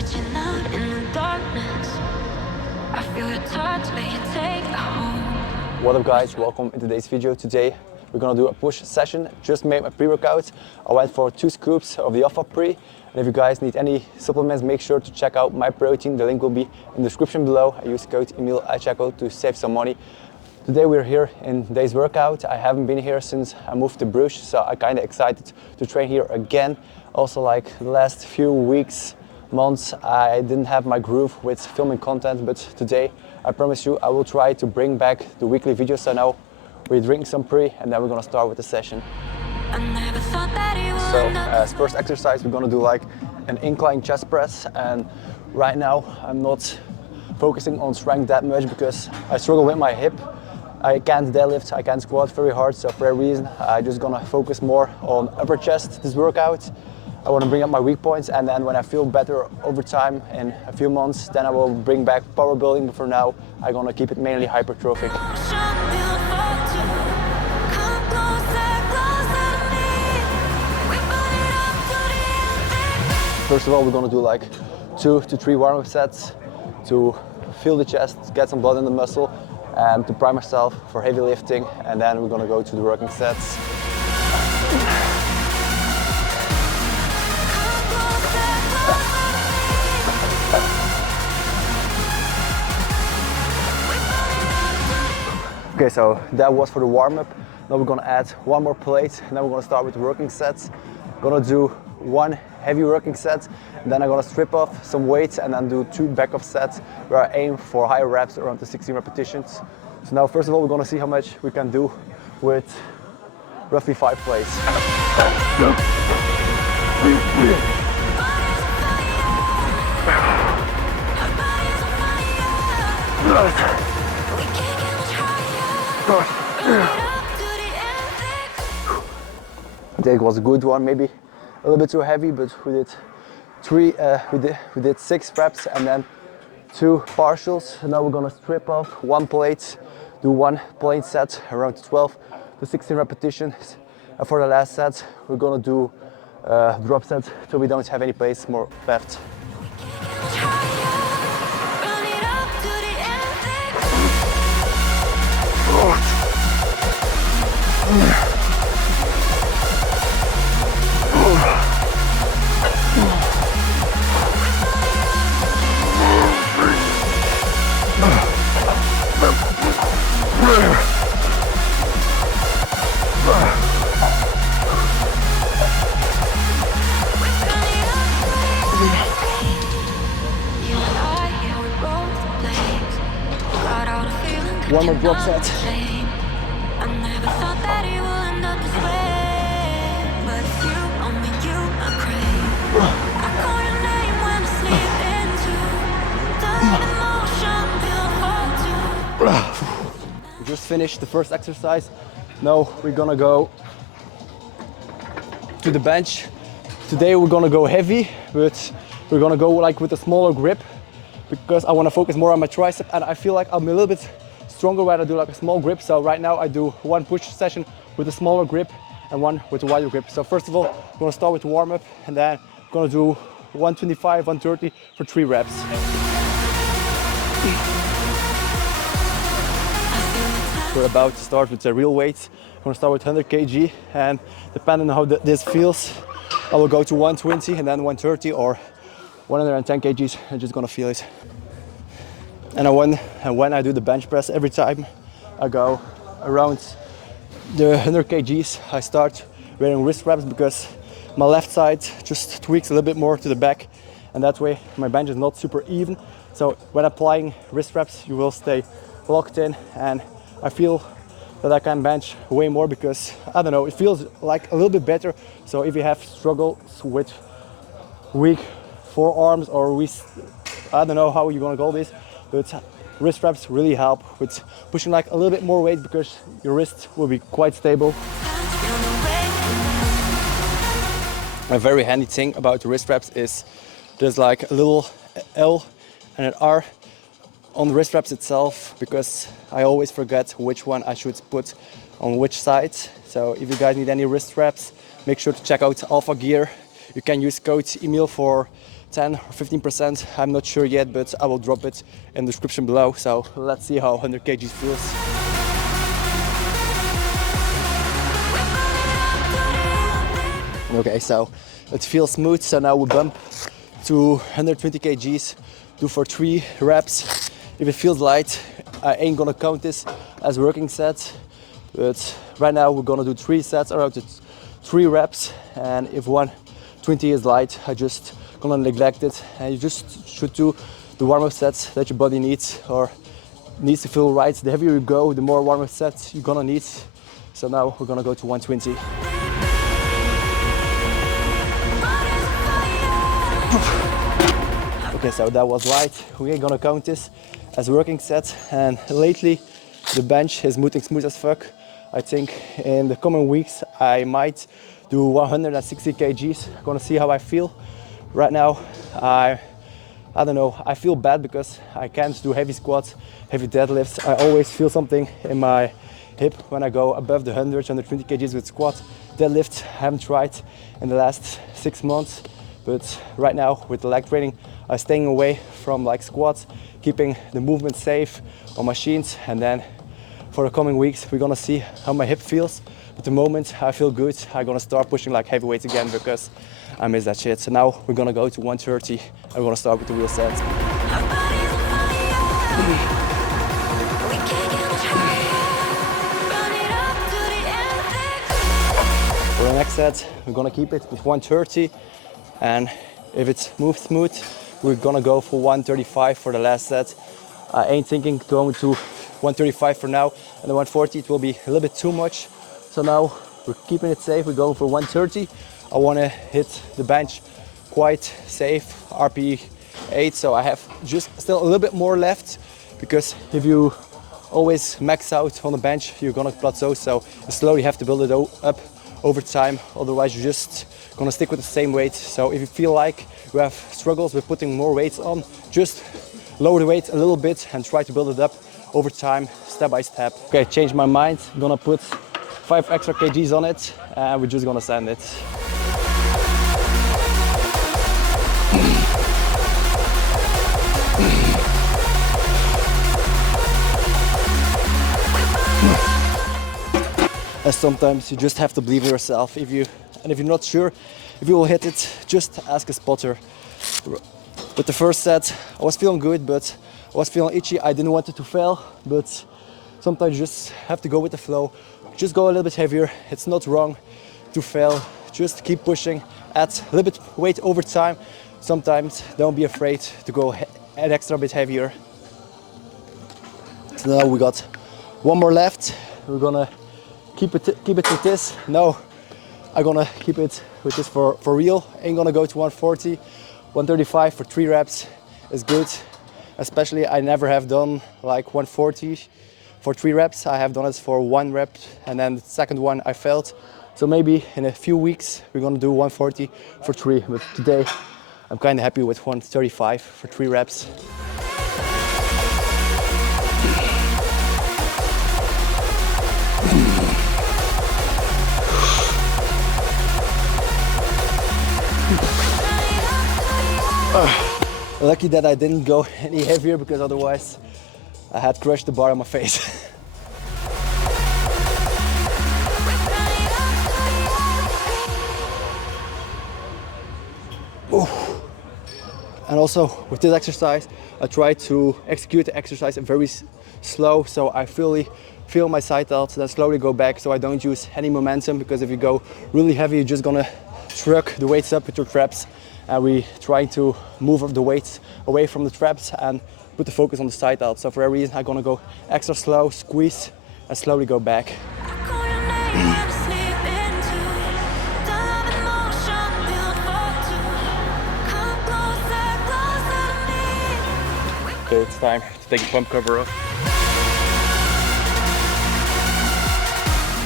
reaching out in the darkness. I feel your touch, let you take me home. What up guys, welcome in today's video. Today we're gonna do a push session. Just made my pre-workout. I went for 2 scoops of the Alpha Pre. And if you guys need any supplements, make sure to check out my protein. The link will be in the description below. I use code Emiel at checkout to save some money. Today we're here in today's workout. I haven't been here since I moved to Bruges, so I'm kind of excited to train here again. Also, like the last few weeks, months, I didn't have my groove with filming content, but today I promise you I will try to bring back the weekly videos. So now we're drinking some pre and then we're gonna start with the session. So as first exercise we're gonna do like an incline chest press, and right now I'm not focusing on strength that much because I struggle with my hip. I can't deadlift, I can't squat very hard, so for that reason I'm just gonna focus more on upper chest this workout. I want to bring up my weak points, and then when I feel better over time in a few months, then I will bring back power building. But for now I'm gonna keep it mainly hypertrophic. First of all, we're gonna do like 2 to 3 warm-up sets to feel the chest, get some blood in the muscle, and to prime myself for heavy lifting. And then we're gonna go to the working sets. Okay, so that was for the warm-up. Now we're gonna add 1 more plate, and then we're gonna start with the working sets. Gonna do 1 heavy working set, and then I'm gonna strip off some weights and then do 2 backup sets where I aim for higher reps around the 16 repetitions. So now first of all we're gonna see how much we can do with roughly 5 plates. I think it was a good one, maybe a little bit too heavy, but we did 6 reps and then 2 partials. Now we're gonna strip off 1 plate, do 1 plate set around 12 to 16 repetitions. And for the last set, we're gonna do drop set so we don't have any plates more left. One more drop set. We just finished the first exercise. Now we're gonna go to the bench. Today we're gonna go heavy, but we're gonna go like with a smaller grip because I want to focus more on my tricep, and I feel like I'm a little bit stronger when I do like a small grip. So right now I do 1 push session with a smaller grip and 1 with a wider grip. So first of all, I'm gonna start with the warm-up, and then I'm gonna do 125, 130 for 3 reps. We're about to start with the real weights. I'm gonna start with 100 kg, and depending on how this feels, I will go to 120 and then 130 or 110 kgs. I'm just gonna feel it. And when I do the bench press, every time I go around the 100 kgs, I start wearing wrist wraps because my left side just tweaks a little bit more to the back, and that way my bench is not super even. So when applying wrist wraps, you will stay locked in, and I feel that I can bench way more because, I don't know, it feels like a little bit better. So if you have struggles with weak forearms or I don't know how you're gonna call this, but wrist wraps really help with pushing like a little bit more weight because your wrist will be quite stable. A very handy thing about the wrist wraps is there's like a little L and an R on the wrist wraps itself, because I always forget which one I should put on which side. So if you guys need any wrist wraps, make sure to check out Alpha Gear. You can use code Emiel for 10 or 15%. I'm not sure yet, but I will drop it in the description below. So let's see how 100 kg feels. Okay, so it feels smooth. So now we bump to 120 kgs, do for 3 reps. If it feels light, I ain't gonna count this as working sets, but right now we're gonna do 3 sets around 3 reps, and if 120 is light, I just gonna neglect it, and you just should do the warm-up sets that your body needs or needs to feel right. The heavier you go, the more warm-up sets you're gonna need. So now we're gonna go to 120. Okay, so that was light. We ain't gonna count this as working sets, and lately the bench is moving smooth as fuck. I think in the coming weeks I might do 160 kgs. Gonna see how I feel. Right now I don't know, I feel bad because I can't do heavy squats, heavy deadlifts. I always feel something in my hip when I go above the 120 kgs with squat. Deadlift I haven't tried in the last 6 months, but right now with the leg training I'm staying away from like squats, keeping the movement safe on machines, and then for the coming weeks we're gonna see how my hip feels. At the moment I feel good. I'm gonna start pushing like heavyweights again because I miss that shit. So now we're gonna go to 130 and we're gonna start with the wheel sets. For the next set we're gonna keep it with 130, and if it's moves smooth we're gonna go for 135 for the last set. I ain't thinking going to 135 for now, and the 140 it will be a little bit too much. So now we're keeping it safe, we're going for 130. I wanna hit the bench quite safe, RP 8, so I have just still a little bit more left, because if you always max out on the bench you're gonna plateau, so you slowly have to build it up over time, otherwise you're just gonna stick with the same weight. So if you feel like you have struggles with putting more weights on, just lower the weight a little bit and try to build it up over time, step by step. Okay, changed my mind. I'm gonna put 5 extra kgs on it, and we're just gonna sand it. And sometimes you just have to believe in yourself. If you're not sure if you will hit it, just ask a spotter. With the first set, I was feeling good, but I was feeling itchy. I didn't want it to fail, but sometimes you just have to go with the flow. Just go a little bit heavier. It's not wrong to fail. Just keep pushing. Add a little bit weight over time. Sometimes don't be afraid to go an extra bit heavier. So now we got 1 more left. We're gonna keep it with this. No, I'm gonna keep it with this for real. Ain't gonna go to 140. 135 for 3 reps is good. Especially I never have done like 140 for 3 reps. I have done it for 1 rep, and then the second one I failed. So maybe in a few weeks we're gonna do 140 for 3. But today I'm kind of happy with 135 for 3 reps. Lucky that I didn't go any heavier, because otherwise I had crushed the bar on my face. And also with this exercise, I try to execute the exercise very slow, so I feel my side delts, then slowly go back, so I don't use any momentum, because if you go really heavy, you're just gonna truck the weights up with your traps. And we try to move the weights away from the traps and put the focus on the side delts. So for that reason, I'm gonna go extra slow, squeeze, and slowly go back. Okay, it's time to take the pump cover off.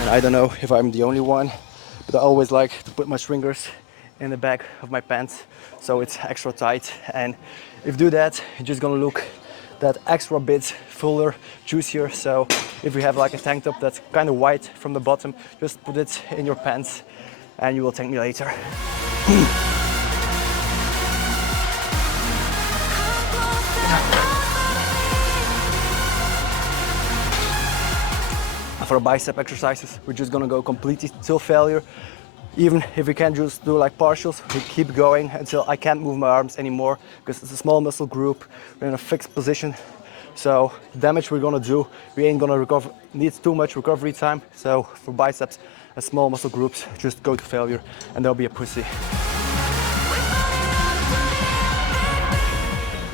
And I don't know if I'm the only one, but I always like to put my stringers in the back of my pants so it's extra tight. And if you do that, you're just gonna look that extra bit fuller, juicier. So if you have like a tank top that's kind of white from the bottom, just put it in your pants and you will thank me later. For bicep exercises, we're just gonna go completely till failure. Even if we can't just do like partials, we keep going until I can't move my arms anymore, because it's a small muscle group. We're in a fixed position. So the damage we're gonna do, we ain't gonna recover, needs too much recovery time. So for biceps and small muscle groups, just go to failure and they'll be a pussy.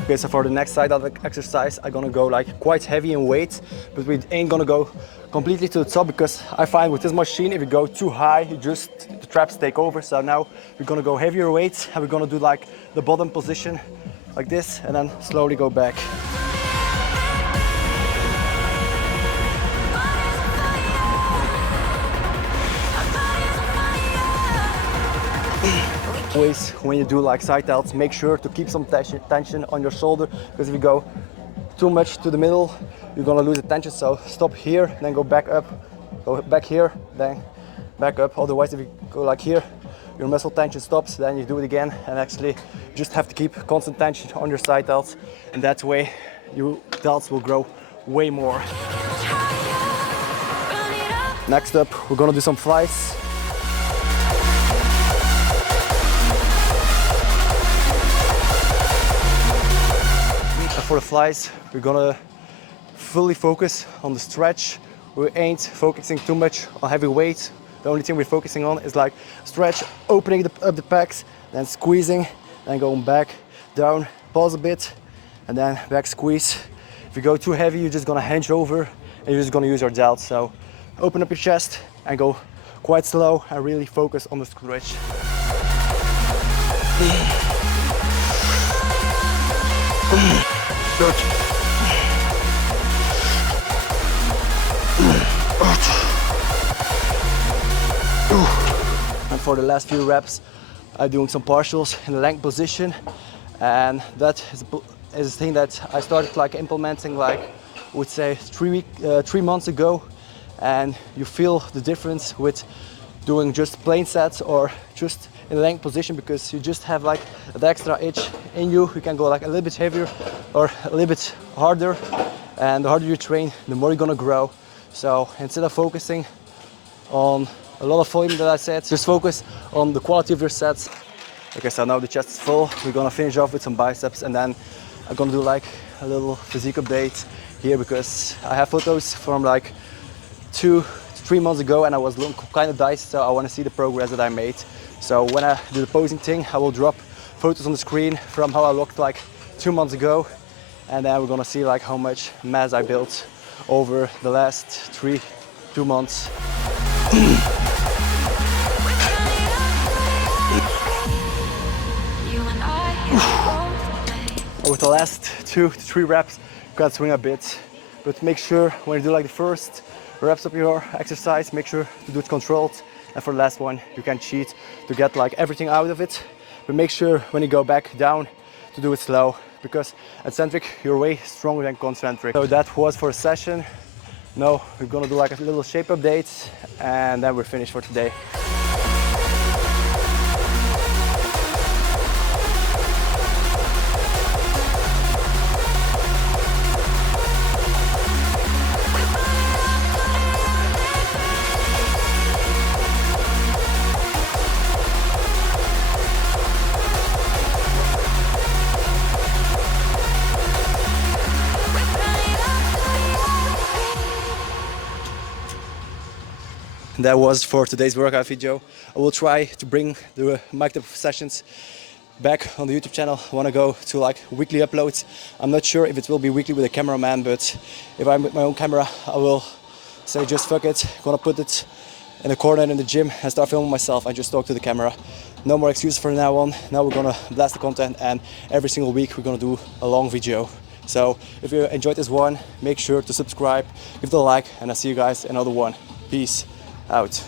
Okay, so for the next side of the exercise, I'm gonna go like quite heavy in weight, but we ain't gonna go completely to the top, because I find with this machine, if you go too high, the traps take over. So now we're gonna go heavier weights, and we're gonna do like the bottom position like this, and then slowly go back. Always, when you do like side delts, make sure to keep some tension on your shoulder, because if you go too much to the middle, you're gonna lose the tension. So stop here, then go back up, go back here, then back up. Otherwise, if you go like here, your muscle tension stops, then you do it again, and actually just have to keep constant tension on your side delts, and that way your delts will grow way more. Next up, we're gonna do some flies. For the flies, we're gonna fully focus on the stretch. We ain't focusing too much on heavy weight. The only thing we're focusing on is like stretch, opening up the pecs, then squeezing, then going back, down, pause a bit, and then back squeeze. If you go too heavy, you're just gonna hinge over and you're just gonna use your delts. So open up your chest and go quite slow and really focus on the stretch. And for the last few reps, I'm doing some partials in the length position, and that is a thing that I started like implementing like I would say 3 months ago, and you feel the difference with doing just plain sets or just in the length position, because you just have like the extra itch in you. You can go like a little bit heavier or a little bit harder, and the harder you train, the more you're gonna grow. So instead of focusing on a lot of volume that I said, just focus on the quality of your sets. Okay, so now the chest is full. We're gonna finish off with some biceps, and then I'm gonna do like a little physique update here, because I have photos from like 2 to 3 months ago, and I was looking kind of dicey, so I want to see the progress that I made. So when I do the posing thing, I will drop photos on the screen from how I looked like 2 months ago, and then we're gonna see like how much mass I built over the last 2 months. With the last 2 to 3 reps, you gotta swing a bit, but make sure when you do like the first reps of your exercise, make sure to do it controlled, and for the last one, you can cheat to get like everything out of it, but make sure when you go back down to do it slow, because eccentric, you're way stronger than concentric. So that was for a session. Now we're gonna do like a little shape update, and then we're finished for today. That was for today's workout video. I will try to bring the mic'd up sessions back on the YouTube channel. I want to go to like weekly uploads. I'm not sure if it will be weekly with a cameraman, but if I'm with my own camera, I will say just fuck it. Gonna put it in a corner in the gym and start filming myself and just talk to the camera. No more excuses from now on. Now we're gonna blast the content, and every single week we're gonna do a long video. So if you enjoyed this one, make sure to subscribe, give it a like, and I'll see you guys in another one. Peace out.